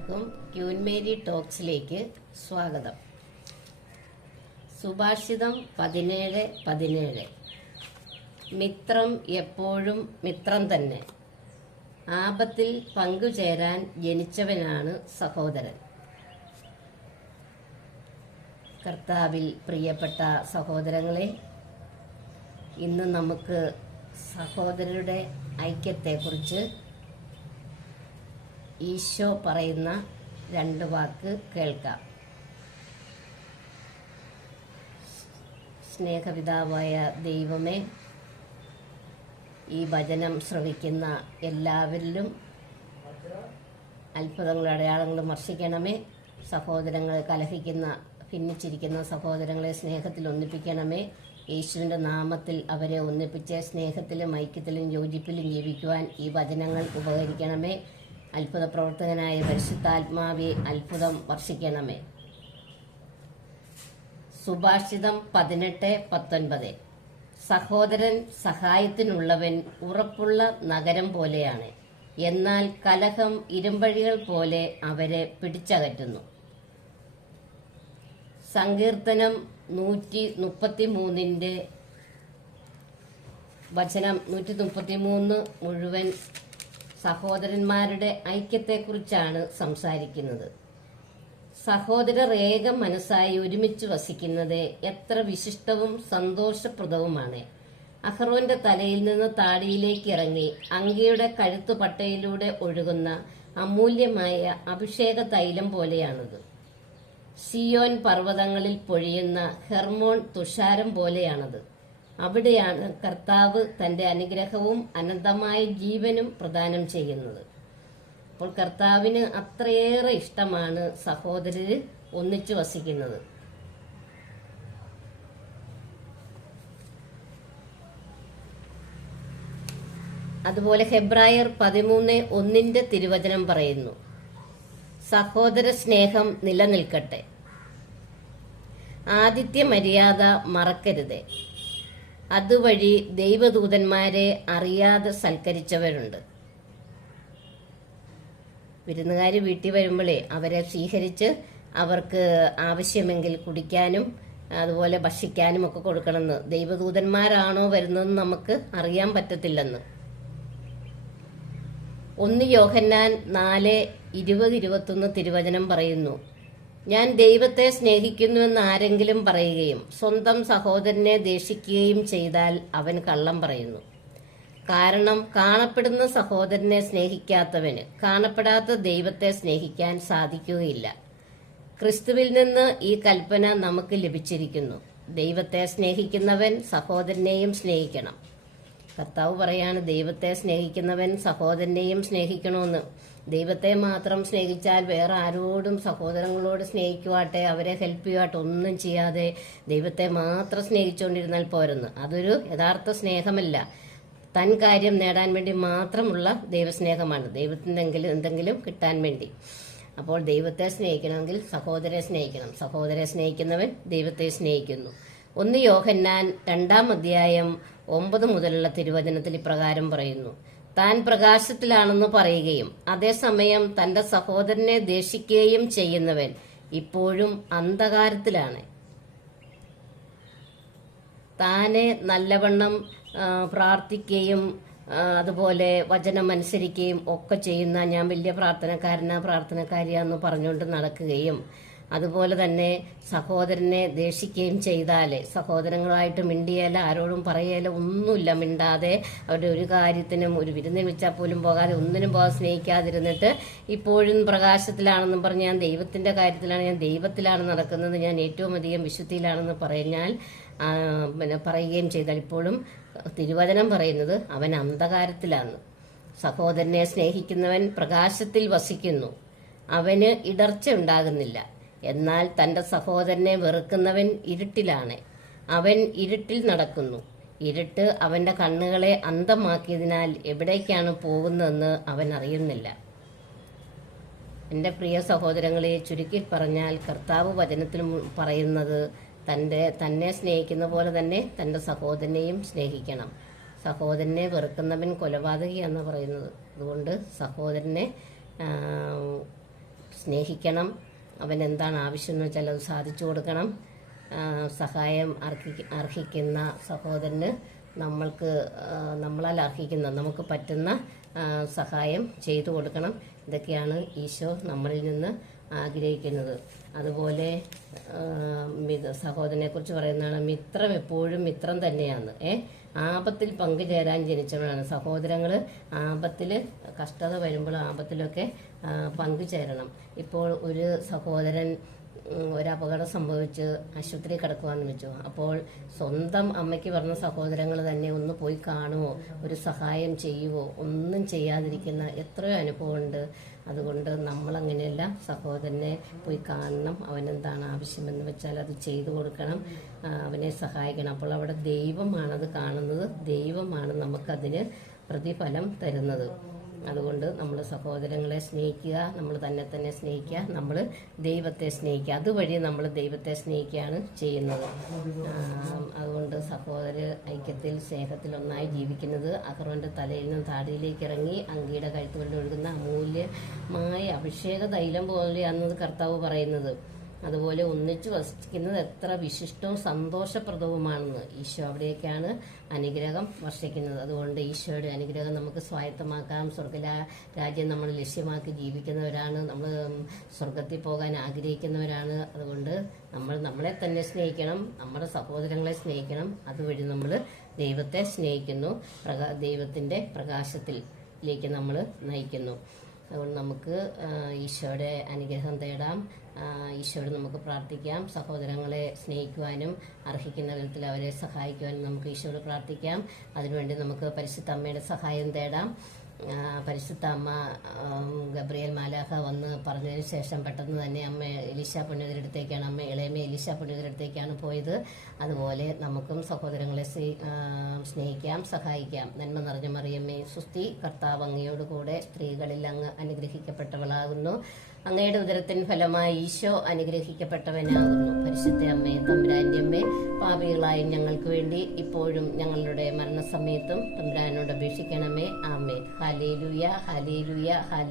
എല്ലാവർക്കും queen Mary ടോക്സിലേക്ക് സ്വാഗതം. സുഭാഷിതം 17:17 മിത്രം എപ്പോഴും മിത്രം തന്നെ, ആപത്തിൽ പങ്കുചേരാൻ ജനിച്ചവനാണ് സഹോദരൻ. കർത്താവിൽ പ്രിയപ്പെട്ട സഹോദരങ്ങളെ, ഇന്ന് നമുക്ക് സഹോദരരുടെ ഐക്യത്തെക്കുറിച്ച് ഈശോ പറയുന്ന 2 വാക്ക് കേൾക്കാം. സ്നേഹപിതാവായ ദൈവമേ, ഈ വചനം ശ്രവിക്കുന്ന എല്ലാവരിലും അത്ഭുതങ്ങളും അടയാളങ്ങളും വർഷിക്കണമേ. സഹോദരങ്ങളെ കലഹിക്കുന്ന, ഭിന്നിച്ചിരിക്കുന്ന സഹോദരങ്ങളെ സ്നേഹത്തിൽ ഒന്നിപ്പിക്കണമേ. യേശുവിൻ്റെ നാമത്തിൽ അവരെ ഒന്നിപ്പിച്ച് സ്നേഹത്തിലും ഐക്യത്തിലും യോജിപ്പിലും ജീവിക്കുവാൻ ഈ വചനങ്ങൾ ഉപകരിക്കണമേ. അത്ഭുത പ്രവർത്തകനായ പരിശുദ്ധാത്മാവെ അത്ഭുതം വർഷിക്കണമേ. സുഭാഷിതം 18:19 സഹോദരൻ സഹായത്തിനുള്ളവൻ ഉറപ്പുള്ള നഗരം പോലെയാണ്, എന്നാൽ കലഹം ഇരുമ്പഴികൾ പോലെ അവരെ പിടിച്ചകറ്റുന്നു. സങ്കീർത്തനം 133 വചനം 133 മുഴുവൻ സഹോദരന്മാരുടെ ഐക്യത്തെക്കുറിച്ചാണ് സംസാരിക്കുന്നത്. സഹോദരർ ഏക മനസ്സായി ഒരുമിച്ച് വസിക്കുന്നത് എത്ര വിശിഷ്ടവും സന്തോഷപ്രദവുമാണ്. അഹ്റോന്റെ തലയിൽ നിന്ന് താടിയിലേക്ക് ഇറങ്ങി അങ്കിയുടെ കഴുത്തുപട്ടയിലൂടെ ഒഴുകുന്ന അമൂല്യമായ അഭിഷേക തൈലം പോലെയാണത്. സിയോൻ പർവ്വതങ്ങളിൽ പൊഴിയുന്ന ഹെർമോൺ തുഷാരം പോലെയാണത്. അവിടെയാണ് കർത്താവ് തന്റെ അനുഗ്രഹവും അനന്തമായ ജീവനും പ്രദാനം ചെയ്യുന്നത്. അപ്പോൾ കർത്താവിന് അത്രയേറെ ഇഷ്ടമാണ് സഹോദരര് ഒന്നിച്ചു വസിക്കുന്നത്. അതുപോലെ ഹെബ്രായർ 13:1 തിരുവചനം പറയുന്നു, സഹോദര സ്നേഹം നിലനിൽക്കട്ടെ, ആതിഥ്യ മര്യാദ മറക്കരുതേ, അതുവഴി ദൈവദൂതന്മാരെ അറിയാതെ സൽക്കരിച്ചവരുണ്ട്. വിരുന്നുകാർ വീട്ടിൽ വരുമ്പോഴേ അവരെ സ്വീകരിച്ച് അവർക്ക് ആവശ്യമെങ്കിൽ കുടിക്കാനും അതുപോലെ ഭക്ഷിക്കാനും ഒക്കെ കൊടുക്കണമെന്ന്. ദൈവദൂതന്മാരാണോ വരുന്നതെന്ന് നമുക്ക് അറിയാൻ പറ്റത്തില്ലെന്ന്. 1 യോഹന്നാൻ 4:20-21 തിരുവചനം പറയുന്നു, ഞാൻ ദൈവത്തെ സ്നേഹിക്കുന്നുവെന്ന് ആരെങ്കിലും പറയുകയും സ്വന്തം സഹോദരനെ ദ്വേഷിക്കുകയും ചെയ്താൽ അവൻ കള്ളം പറയുന്നു. കാരണം കാണപ്പെടുന്ന സഹോദരനെ സ്നേഹിക്കാത്തവന് കാണപ്പെടാത്ത ദൈവത്തെ സ്നേഹിക്കാൻ സാധിക്കുകയില്ല. ക്രിസ്തുവിൽ നിന്ന് ഈ കൽപ്പന നമുക്ക് ലഭിച്ചിരിക്കുന്നു, ദൈവത്തെ സ്നേഹിക്കുന്നവൻ സഹോദരനെയും സ്നേഹിക്കണം. കർത്താവ് പറയാണ്, ദൈവത്തെ സ്നേഹിക്കുന്നവൻ സഹോദരനെയും സ്നേഹിക്കണമെന്ന്. ദൈവത്തെ മാത്രം സ്നേഹിച്ചാൽ വേറെ ആരോടും സഹോദരങ്ങളോട് സ്നേഹിക്കുവാട്ടെ, അവരെ ഹെൽപ്പ് ചെയ്യുവാട്ടെ ഒന്നും ചെയ്യാതെ ദൈവത്തെ മാത്രം സ്നേഹിച്ചുകൊണ്ടിരുന്നാൽ പോരെന്ന്. അതൊരു യഥാർത്ഥ സ്നേഹമല്ല. തൻ കാര്യം നേടാൻ വേണ്ടി മാത്രമുള്ള ദൈവസ്നേഹമാണ്, ദൈവത്തിൻ്റെ എന്തെങ്കിലും കിട്ടാൻ വേണ്ടി. അപ്പോൾ ദൈവത്തെ സ്നേഹിക്കണമെങ്കിൽ സഹോദരനെ സ്നേഹിക്കണം. സഹോദരനെ സ്നേഹിക്കുന്നവൻ ദൈവത്തെ സ്നേഹിക്കുന്നു. 1 യോഹന്നാൻ 2:9 മുതലുള്ള തിരുവചനത്തിൽ ഇപ്രകാരം പറയുന്നു, താൻ പ്രകാശത്തിലാണെന്ന് പറയുകയും അതേസമയം തന്റെ സഹോദരനെ ദ്വേഷിക്കുകയും ചെയ്യുന്നവൻ ഇപ്പോഴും അന്ധകാരത്തിലാണ്. താനെ നല്ലവണ്ണം പ്രാർത്ഥിക്കുകയും അതുപോലെ വചനം അനുസരിക്കുകയും ഒക്കെ ചെയ്യുന്ന, ഞാൻ വലിയ പ്രാർത്ഥനക്കാരിയാന്ന് പറഞ്ഞുകൊണ്ട് നടക്കുകയും അതുപോലെ തന്നെ സഹോദരനെ ദേഷിക്കുകയും ചെയ്താൽ, സഹോദരങ്ങളായിട്ട് മിണ്ടിയാല, ആരോടും പറയല, ഒന്നുമില്ല, മിണ്ടാതെ അവരുടെ ഒരു കാര്യത്തിനും ഒരു വിരുന്നിന് വെച്ചാൽ പോലും പോകാതെ ഒന്നിനും പോകാതെ സ്നേഹിക്കാതിരുന്നിട്ട് ഇപ്പോഴും പ്രകാശത്തിലാണെന്നും പറഞ്ഞ് ഞാൻ ദൈവത്തിന്റെ കാര്യത്തിലാണ്, ഞാൻ ദൈവത്തിലാണ് നടക്കുന്നത്, ഞാൻ ഏറ്റവും അധികം വിശുദ്ധിയിലാണെന്ന് പറഞ്ഞാൽ പറയുകയും ചെയ്താൽ ഇപ്പോഴും തിരുവചനം പറയുന്നത് അവൻ അന്ധകാരത്തിലാണ്. സഹോദരനെ സ്നേഹിക്കുന്നവൻ പ്രകാശത്തിൽ വസിക്കുന്നു, അവന് ഇടർച്ച ഉണ്ടാകുന്നില്ല. എന്നാൽ തന്റെ സഹോദരനെ വെറുക്കുന്നവൻ ഇരുട്ടിലാണ്, അവൻ ഇരുട്ടിൽ നടക്കുന്നു. ഇരുട്ട് അവന്റെ കണ്ണുകളെ അന്ധമാക്കിയതിനാൽ എവിടേക്കാണ് പോകുന്നതെന്ന് അവൻ അറിയുന്നില്ല. എൻ്റെ പ്രിയ സഹോദരങ്ങളെ, ചുരുക്കി പറഞ്ഞാൽ കർത്താവ് വചനത്തിൽ പറയുന്നത് തന്നെ സ്നേഹിക്കുന്ന പോലെ തന്നെ തൻ്റെ സഹോദരനെയും സ്നേഹിക്കണം. സഹോദരനെ വെറുക്കുന്നവൻ കൊലപാതകിയാണെന്ന് പറയുന്നത്. അതുകൊണ്ട് സഹോദരനെ സ്നേഹിക്കണം. അവൻ എന്താണ് ആവശ്യം എന്ന് വെച്ചാൽ അത് സാധിച്ചു കൊടുക്കണം. സഹായം അർഹിക്കുന്ന സഹോദരന് നമ്മളാൽ അർഹിക്കുന്ന നമുക്ക് പറ്റുന്ന സഹായം ചെയ്തു കൊടുക്കണം. ഇതൊക്കെയാണ് ഈശോ നമ്മളിൽ നിന്ന് ആഗ്രഹിക്കുന്നത്. അതുപോലെ സഹോദരനെ കുറിച്ച് പറയുന്നതാണ്, മിത്രം എപ്പോഴും മിത്രം തന്നെയാണ്. ആപത്തിൽ പങ്കുചേരാൻ ജനിച്ചവരാണ് സഹോദരങ്ങൾ. ആപത്തിൽ കഷ്ടത വരുമ്പോൾ ആപത്തിലൊക്കെ പങ്കുചേരണം. ഇപ്പോൾ ഒരു സഹോദരൻ ഒരപകടം സംഭവിച്ച് ആശുപത്രി കിടക്കുവാന്ന് വെച്ചു. അപ്പോൾ സ്വന്തം അമ്മയ്ക്ക് പറഞ്ഞ സഹോദരങ്ങൾ തന്നെ ഒന്ന് പോയി കാണുമോ, ഒരു സഹായം ചെയ്യുവോ, ഒന്നും ചെയ്യാതിരിക്കുന്ന എത്രയോ അനുഭവമുണ്ട്. അതുകൊണ്ട് നമ്മളങ്ങനെയല്ല, സഹോദരനെ പോയി കാണണം. അവനെന്താണ് ആവശ്യമെന്ന് വെച്ചാൽ അത് ചെയ്തു കൊടുക്കണം, അവനെ സഹായിക്കണം. അപ്പോൾ അവിടെ ദൈവമാണത് കാണുന്നത്, ദൈവമാണ് നമുക്കതിന് പ്രതിഫലം തരുന്നത്. അതുകൊണ്ട് നമ്മൾ സഹോദരങ്ങളെ സ്നേഹിക്കുക, നമ്മൾ തന്നെ സ്നേഹിക്കുക, നമ്മൾ ദൈവത്തെ സ്നേഹിക്കുക. അതുവഴി നമ്മൾ ദൈവത്തെ സ്നേഹിക്കുകയാണ് ചെയ്യുന്നത്. അതുകൊണ്ട് സഹോദര ഐക്യത്തിൽ സ്നേഹത്തിൽ ഒന്നായി ജീവിക്കുന്നത് അഹറോന്റെ തലയിൽ നിന്ന് താടിയിലേക്ക് ഇറങ്ങി അങ്കിയുടെ കഴുത്തുകളിൽ ഒഴുകുന്ന അമൂല്യമായ അഭിഷേക തൈലം പോലെയാണെന്നത് കർത്താവ് പറയുന്നത്. അതുപോലെ ഒന്നിച്ചു വസിക്കുന്നത് എത്ര വിശിഷ്ടവും സന്തോഷപ്രദവുമാണെന്ന് ഈശോ അവിടേക്കാണ് അനുഗ്രഹം വർഷിക്കുന്നത്. അതുകൊണ്ട് ഈശോയുടെ അനുഗ്രഹം നമുക്ക് സ്വായത്തമാക്കാം. രാജ്യം നമ്മൾ ലക്ഷ്യമാക്കി ജീവിക്കുന്നവരാണ്, നമ്മൾ സ്വർഗത്തിൽ പോകാൻ ആഗ്രഹിക്കുന്നവരാണ്. അതുകൊണ്ട് നമ്മൾ നമ്മളെ തന്നെ സ്നേഹിക്കണം, നമ്മുടെ സഹോദരങ്ങളെ സ്നേഹിക്കണം. അതുവഴി നമ്മൾ ദൈവത്തെ സ്നേഹിക്കുന്നു, ദൈവത്തിന്റെ പ്രകാശത്തിലേക്ക് നമ്മൾ നയിക്കുന്നു. അതുകൊണ്ട് നമുക്ക് ഈശോയുടെ അനുഗ്രഹം തേടാം, ഈശോയോട് നമുക്ക് പ്രാർത്ഥിക്കാം. സഹോദരങ്ങളെ സ്നേഹിക്കുവാനും അർഹിക്കുന്ന വിധത്തിൽ അവരെ സഹായിക്കുവാനും നമുക്ക് ഈശോയോട് പ്രാർത്ഥിക്കാം. അതിനുവേണ്ടി നമുക്ക് പരിശുദ്ധ അമ്മയുടെ സഹായം തേടാം. പരിശുദ്ധ അമ്മ ഗബ്രിയേൽ മാലാഖ വന്ന് പറഞ്ഞതിന് ശേഷം പെട്ടെന്ന് തന്നെ അമ്മ എലീശാ പുണ്യവതിയുടെ അമ്മ ഇളയമ എലീശാ പുണ്യവതിയുടെ പോയത്. അതുപോലെ നമുക്കും സഹോദരങ്ങളെ സ്നേഹിക്കാം, സഹായിക്കാം. നന്മ നിറഞ്ഞ മറിയമ്മേ സുസ്തി, കർത്താവ് അങ്ങയോട് കൂടെ സ്ത്രീകളിൽ അങ്ങ് അനുഗ്രഹിക്കപ്പെട്ടവളാകുന്നു. അങ്ങയുടെ ഉദരത്തിൻ ഫലമായി ഈശോ അനുഗ്രഹിക്കപ്പെട്ടവനാകുന്നു. പരിശുദ്ധ അമ്മേ, തമ്പുരാന്റെ അമ്മേ, പാപികളായ ഞങ്ങൾക്ക് വേണ്ടി ഇപ്പോഴും ഞങ്ങളുടെ മരണസമയത്തും തമ്പുരാനോട് അപേക്ഷിക്കണമേ. ആമേൻ. ഹല്ലേലൂയ, ഹല്ലേലൂയ, ഹല്ലേലൂയ.